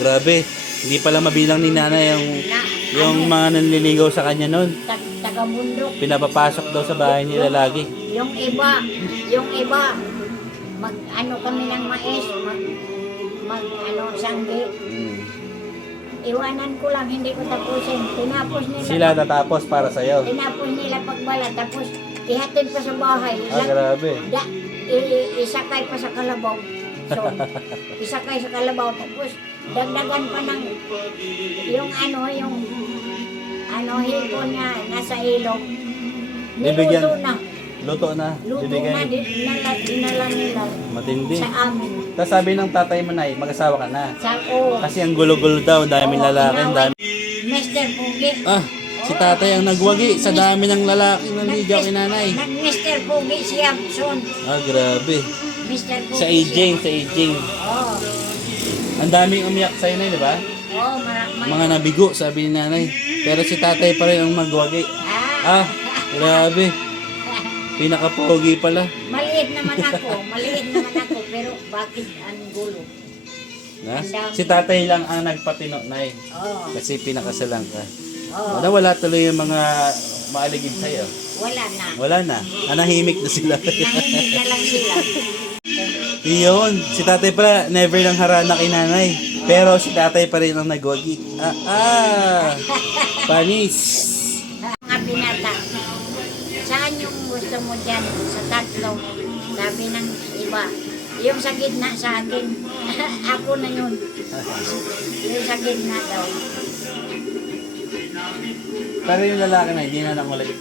Grabe. Hindi pala mabilang ni nanay yung mga nanliligaw sa kanya noon. Taga-bundok. Pinapapasok daw sa bahay nila lagi. Yung iba, mag-ano kami ng mais, mag-ano, sanggi. Iwanan ko lang, hindi ko tapusin. Tinapos nila. Sila tatapos para sa'yo. Tinapos nila pagbala, tapos ihatid pa sa bahay. Grabe. Isakay pa sa kalabaw. So, isakay sa kalabaw, tapos dagdagan pa ng yung hipon niya nasa ilog. Bibigyan. Niluto na. Luto na. Luto Bibigyan. na, dinala nila Matindi. sa amin. Tapos sabi ng tatay mo na, mag-asawa ka na. Oo. Kasi ang gulo-gulo daw, daming lalaki, ang dami. Mr. Pugi. Si tatay ang nagwagi sa dami ng lalaki na ligaw kay nanay. Nag-Mr. Pugi siya, son. Grabe. Mr. Pugi Sa aging. Oo. Ang daming umiyak sa'yo na, di ba? Oo, Mga nabigo, sabi ni nanay. Pero si tatay pa rin ang magwagi. Grabe. Pinaka-pogi pala. Maliit naman ako, pero bakit ang gulo? Si tatay lang ang nagpatino, nay. Oo. Kasi pinakasalang ka. Oo. Wala tuloy yung mga maaligid sa'yo. Wala na. Nahimik na sila. Nahimik na lang sila. Iyon, si tatay pala never lang harana kay nanay. Pero si tatay pa rin ang nagwagi. Panis. Mga binata, saan yung gusto mo dyan? Sa tatlo, sabi ng iba. Yung sa gitna sa akin, ako na yun. Yung sa gitna daw. Pero yung lalaki na, hindi na nangulit.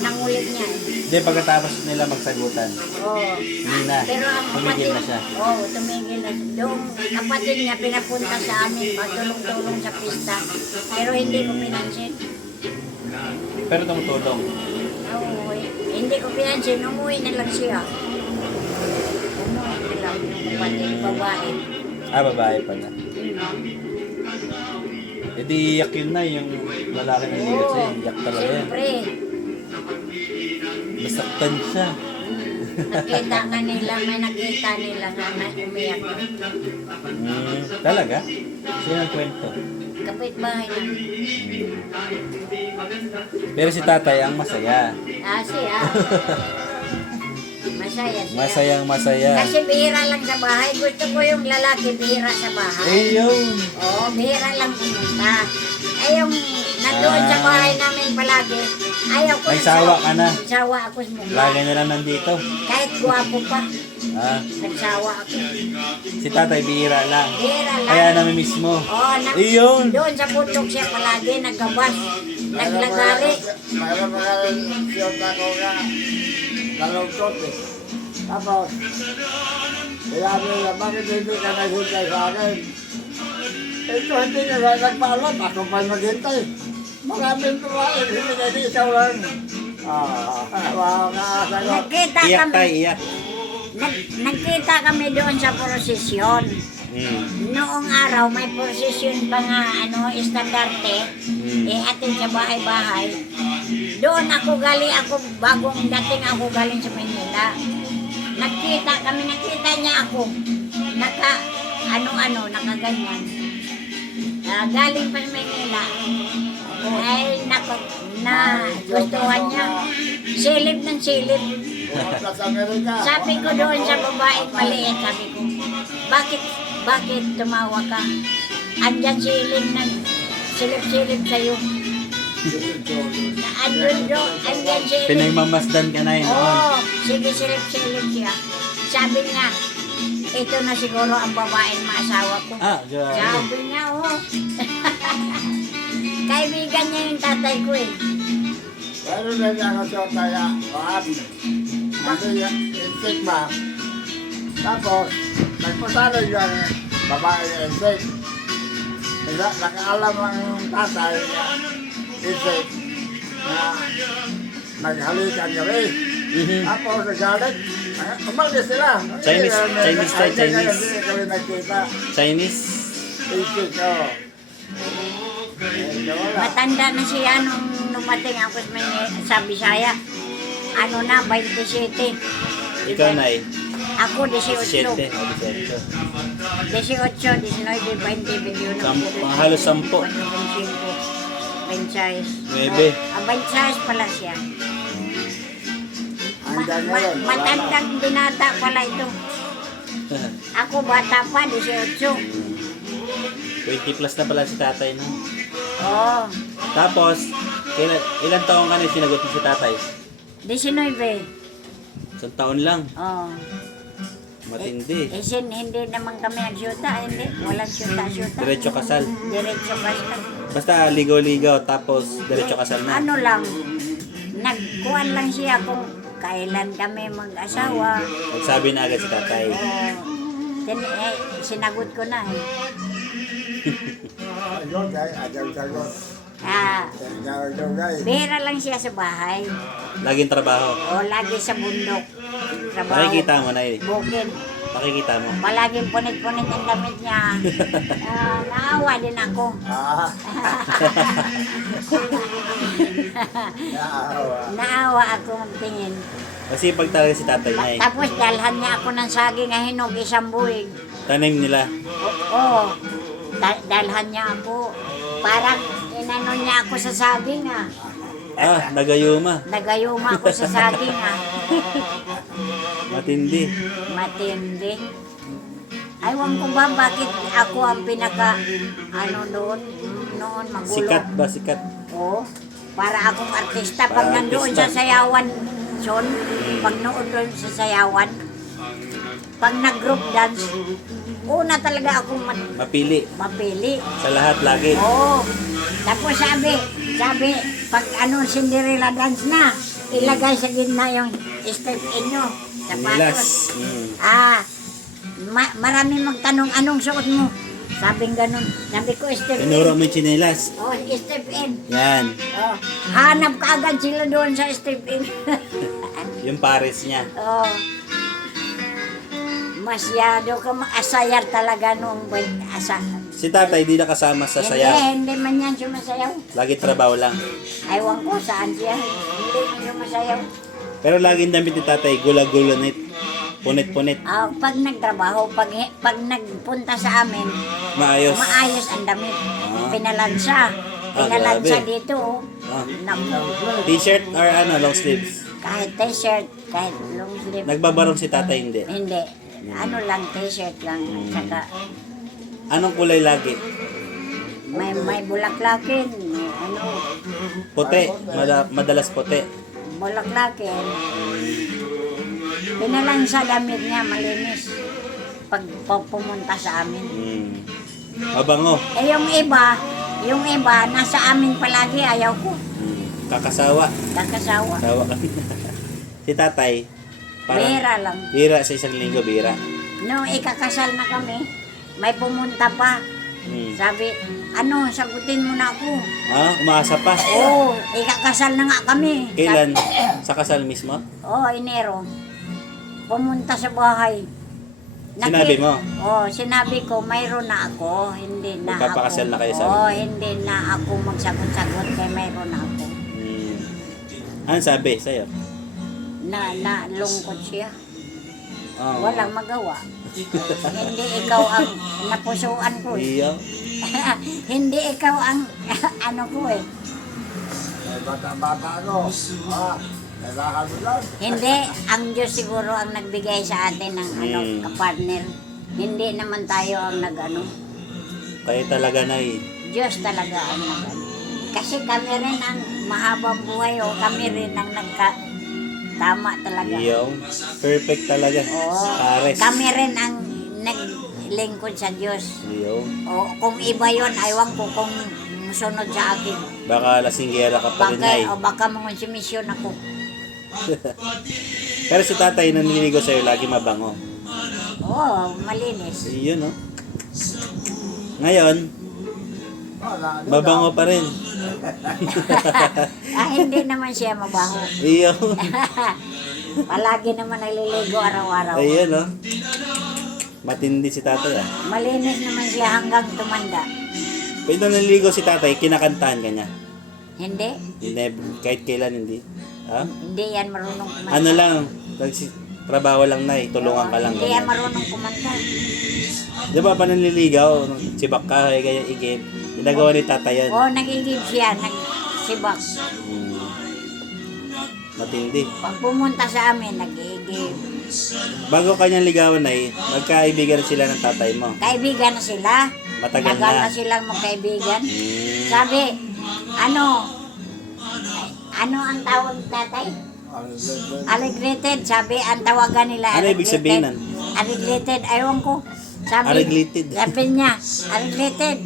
Nangulit niya. Hindi, pagkatapos nila magsagutan. Oo. Hindi na. Pero ang Tumigil na siya. Oo, tumigil na siya. Yung kapatid niya pinapunta sa amin, patulong-tulong sa pista. Pero hindi ko pinansin. Pero tumutulong. Oo, hindi ko pinansin. Umuwi na lang siya. Umuwi na lang yung kapatid, babae. Babae pala. E di iyak yun na yung lalaki ng ligat sa'yo. Iyak talaga yan. Siyempre. Masaktan siya. Nakita nga nila, may nakita nila nga na umiyak. Talaga? Sino ang kwento? Kapitbahay na. Pero si tatay ang masaya. Siya. Masaya siya. Masayang masaya. Kasi bihira lang sa bahay. Gusto ko yung lalaki bihira sa bahay. Ayun. Oo, bihira lang pumunta. Yung nandoon sa bahay namin palagi, ayaw ko. May sawa ka na. Sawa ako sa mukha. Lagi na lang nandito. Kahit guwapo pa, nagsawa ako. Si tatay bihira lang. Bihira lang. Kaya namimiss mo. Oo, Iyon. doon sa putok siya palagi, nagkabas, naglagari. Mayroon mga siyot ako nga nalungkot eh. Tapos, sabi nila, bakit hindi ka naghintay sa akin? Ito hindi ka nagpaalam, ako pa maghintay. Maraming tumain, hindi ka di ikaw lang. Makasagot. Nagkita Iyak kami, tayo, iyak. nagkita kami doon sa prosesyon. Noong araw, may prosesyon pa nga, estandarte, atin sa bahay-bahay. Doon ako galing, bagong dating ako galing sa Manila. Nakita niya ako. Nakaganyan. Galing pa sa Manila. Ay, gustuhan niya. Silip ng silip. Sabi ko doon sa babae maliit, sabi ko, bakit tumawa ka? Andyan silip sa'yo. Andyan silip. Pinagmamasdan ka na yun. Oo, sige silip siya. Sabi niya, ito na siguro ang babaeng maasawa ko. Grabe. Sabi niya, kaibigan niya yung tatay ko eh. Pero na niya ako siya kaya, kasi yung insect ba? Tapos, nagpasalo yung babae yung insect. Nakaalam ang tatay niya, insect, na naghalikan kami. Tapos, nagalit. Umalis sila. Chinese tayo, Chinese. Hindi kami nagkita. Chinese. Insect, oo. Matanda na siya nung dumating ako sa Bisaya. 27. Ikaw na eh. Ako 18. 7. 18, 19, 20, 21, Halos 10. 26. 9. Abansas pala siya. Hanggang ngayon, wala na. Matandang binata pala ito. Ako bata pa, 18. 20 plus na pala si tatay no. Oo, Tapos, ilang taon ka na sinagot mo si tatay? 19. Isang taon lang. Oo. Matindi. Hindi naman kami nagsyuta, hindi. Walang syuta-syuta. Diretso kasal. Diretso kasal. Basta ligaw-ligaw tapos diretso kasal na. Ano lang, nagkuhan lang siya kung kailan kami mag-asawa. Nagsabi na agad si tatay. Sinagot ko na eh. Ayun, guys, ayaw sagot. Ayaw, guys. Bihira lang siya sa bahay. Laging trabaho. O lagi sa bundok. Trabaho. Nakikita mo na eh. Bukid. Nakikita mo. Palaging punit-punit ang damit niya. Naawa din ako. Naawa ako magtingin. Kasi pag talaga si tatay na eh. Tapos dalhan niya ako ng saging na hinog isang buwig. Tanim nila. Oo. Dalhan niya ako. Parang inano niya ako sa saging ah. Nagayuma. Nagayuma ako sa saging ah. Matindi. Matindi. Aywan ko ba bakit ako ang pinaka noon magulo. Sikat ba? Sikat. Oo. Para akong artista pag Para nandoon artista. sa sayawan, Son, pag noon doon sa sayawan, pag nag-group dance, una talaga akong Mapili. mapili. Sa lahat lagi. Oo. Tapos sabi, pag Cinderella dance na, ilagay sa gitna yung step inyo. Nilas. Marami magtanong, anong suot mo? Sabing ganun. Sabi ko, step Tinuro in. mo yung chinelas. Oh, step in. Yan. Oh, hanap ka agad sila doon sa step in. Yung pares niya. Oh. Masyado ka asayar talaga nung asa. Si tatay di nakasama sa sayaw. Hindi man yan sumasayaw. Lagi trabaho lang. Aywan ko saan siya. Hindi man sumasayaw. Pero laging damit ni tatay, gula-gulanit. Punit-punit. Pag nagtrabaho, pag nagpunta sa amin, Maayos. maayos ang damit. Pinalansa. Pinalansa grabe. dito. Oh. Ah. Nam- T-shirt or long sleeves? kahit t-shirt, kahit long sleeve. Nagbabarong si tatay hindi. Hindi. Ano lang, t-shirt lang. At saka Anong kulay lagi? may bulaklakin. Puti. Madalas puti. Bulaklakin. Pinalansa damit niya, malinis. Pag pumunta sa amin. Mabango. Yung iba, nasa amin palagi, ayaw ko. Kakasawa. Kakasawa. Sawa ka. Si tatay, Bira lang. bira sa isang linggo, bira. Nung ikakasal na kami, may pumunta pa. Sabi, sagutin mo na ako. Umaasa pa. Oo, ikakasal na nga kami. Kailan? Sa kasal mismo? Oo, Enero. Pumunta sa bahay. Sinabi mo? Oo, sinabi ko, mayroon na ako. Hindi na Magpapakasal ako. na kayo sa Oo, hindi na ako magsagot-sagot kay mayroon na ako. Ano sabi sa'yo? Nalungkot siya. Oh. Walang magawa. Hindi ikaw ang napusuan ko. Iyo. Hindi ikaw ang ano ko eh. Bata-bata ko. Kailangan mo lang. Hindi, ang Diyos siguro ang nagbigay sa atin ng kapartner. Hindi naman tayo ang nag-ano. Kayo talaga na Diyos talaga ang nag-ano. Kasi kami rin ang mahabang buhay o kami rin ang tama talaga. Iyo. Perfect talaga. Oo, Pares. kami rin ang naglingkod sa Diyos. Iyo. O kung iba yon, aywan ko kung sunod sa akin. Baka lasinggera ka pa rin na Baka mga sumisyon ako. Pero si tatay nanliligo sa'yo, lagi mabango. Oo, malinis. Iyo, no? Ngayon, mabango pa rin. Hindi naman siya mabaho. Iyo. Palagi naman naliligo araw-araw. Ayun, no? Matindi si tatay, Malinis naman siya hanggang tumanda. Pwede naliligo si tatay, kinakantahan ka niya. Hindi. Kahit kailan hindi. Hindi yan marunong kumanta. Ano lang, trabaho lang na tulungan ka lang. Hindi yan ganyan. marunong kumanta. Di ba pa nanliligaw, si Bakay, kaya igib, ginagawa ni tatay yan. Oo, nag-igib siya, nagsibak. Matindi. Pag pumunta sa amin, nag-igib. Bago kanyang ligawan ay, magkaibigan sila ng tatay mo. Kaibigan na sila. Matagal Tagal na. na silang magkaibigan. Hmm. Sabi, ano ang tawag tatay? Allegreted, sabi, ang tawagan nila. Ano ibig sabihin nun? Allegreted, ayaw ko. Sabi, Allegreted. Sabi niya, allegreted,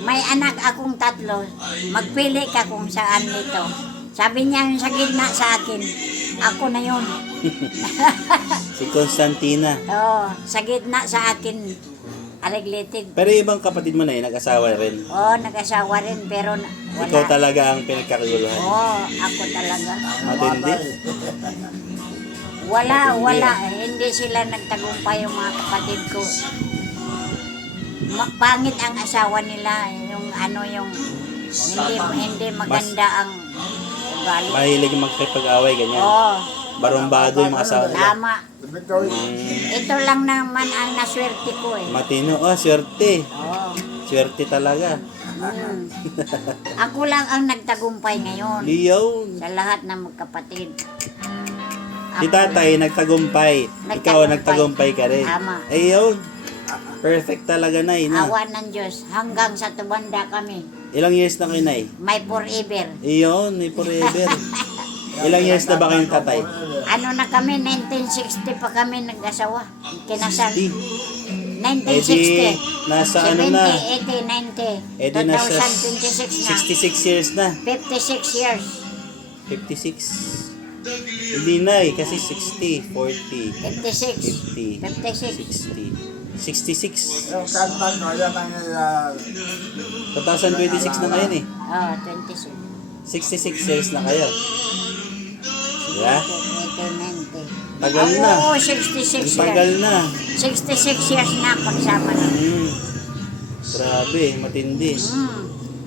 may anak akong 3, magpili ka kung saan nito. Sabi niya yung sa gitna sa akin, ako na yun. Si Constantina. Oo, sa gitna sa akin, allegreted. Pero yung ibang kapatid mo na yun, nag-asawa rin. Oo, nag-asawa rin, pero Ikaw wala. talaga ang pinagkakaguluhan. Oo, ako talaga. Matindi. Wala. Hindi sila nagtagumpay yung mga kapatid ko. Pangit ang asawa nila, yung hindi maganda ang ugali. Mahilig magkipag-away, ganyan. Oo, Barumbado yung mga asawa nila. tama. Ito lang naman ang naswerte ko eh. Matino. Swerte. Oo. Swerte talaga. Ako lang ang nagtagumpay ngayon Iyon. sa lahat ng magkapatid. Si tatay nagtagumpay. Ikaw nagtagumpay ka rin. Tama. Ayun. Perfect talaga, Nay. Na. Awa ng Diyos, hanggang sa tubanda kami. Ilang years na kayo, Nay? May forever. Iyon, may forever. Ilang years na ba kayong tatay? Ano na kami, 1960 pa kami nag-asawa. Kinasal. 1960. Nasa ano na? 70, 80, 90. Eh di nasa 2026 na. 66 years na. 56 years. 56. Hindi, Nay, kasi 60, 40, 56. 50, 56. 60, 66. Yung kanta ko, yan ang 2026 na ngayon eh. Oh, 26. 66 years na kayo. Diba? 80, 90. Tagal na. Oo, 66 Ang tagal years. na. 66 years na pagsama na. Grabe, matindi.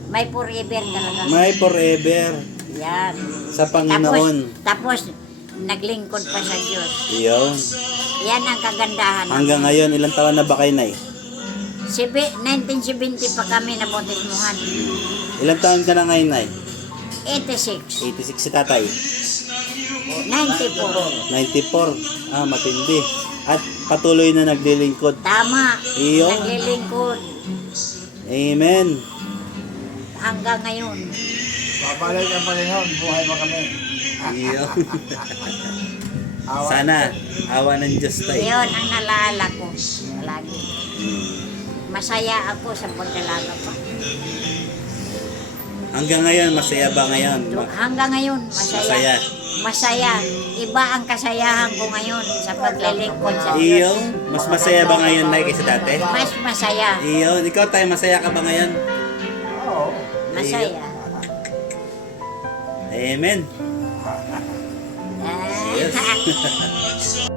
May forever talaga. May forever Yan. sa Panginoon. Tapos, naglingkod pa sa Diyos. Iyon. Yan ang kagandahan. Hanggang ngayon, ilang taon na ba kayo, Nay? 1970 pa kami nabutismuhan. Ilang taon ka na ngayon, Nay? 86. 86 si tatay. 94. 94. Matindi. At patuloy na naglilingkod. Tama. Iyon. Naglilingkod. Amen. Hanggang ngayon. babalik ang Panginoon, buhay pa kami. Iyon. Sana, awa ng Diyos tayo. Iyon ang nalaala ko. Lagi. Masaya ako sa pagdalaga pa. Hanggang ngayon, masaya ba ngayon? Hanggang ngayon, masaya. Masaya. Iba ang kasayahan ko ngayon sa paglilingkod sa Diyos. Iyon. Mas masaya ba ngayon, Nay, kaysa dati? Mas masaya. Iyon. Ikaw tayo, masaya ka ba ngayon? Oo. Masaya. Amen. Ah. Yes.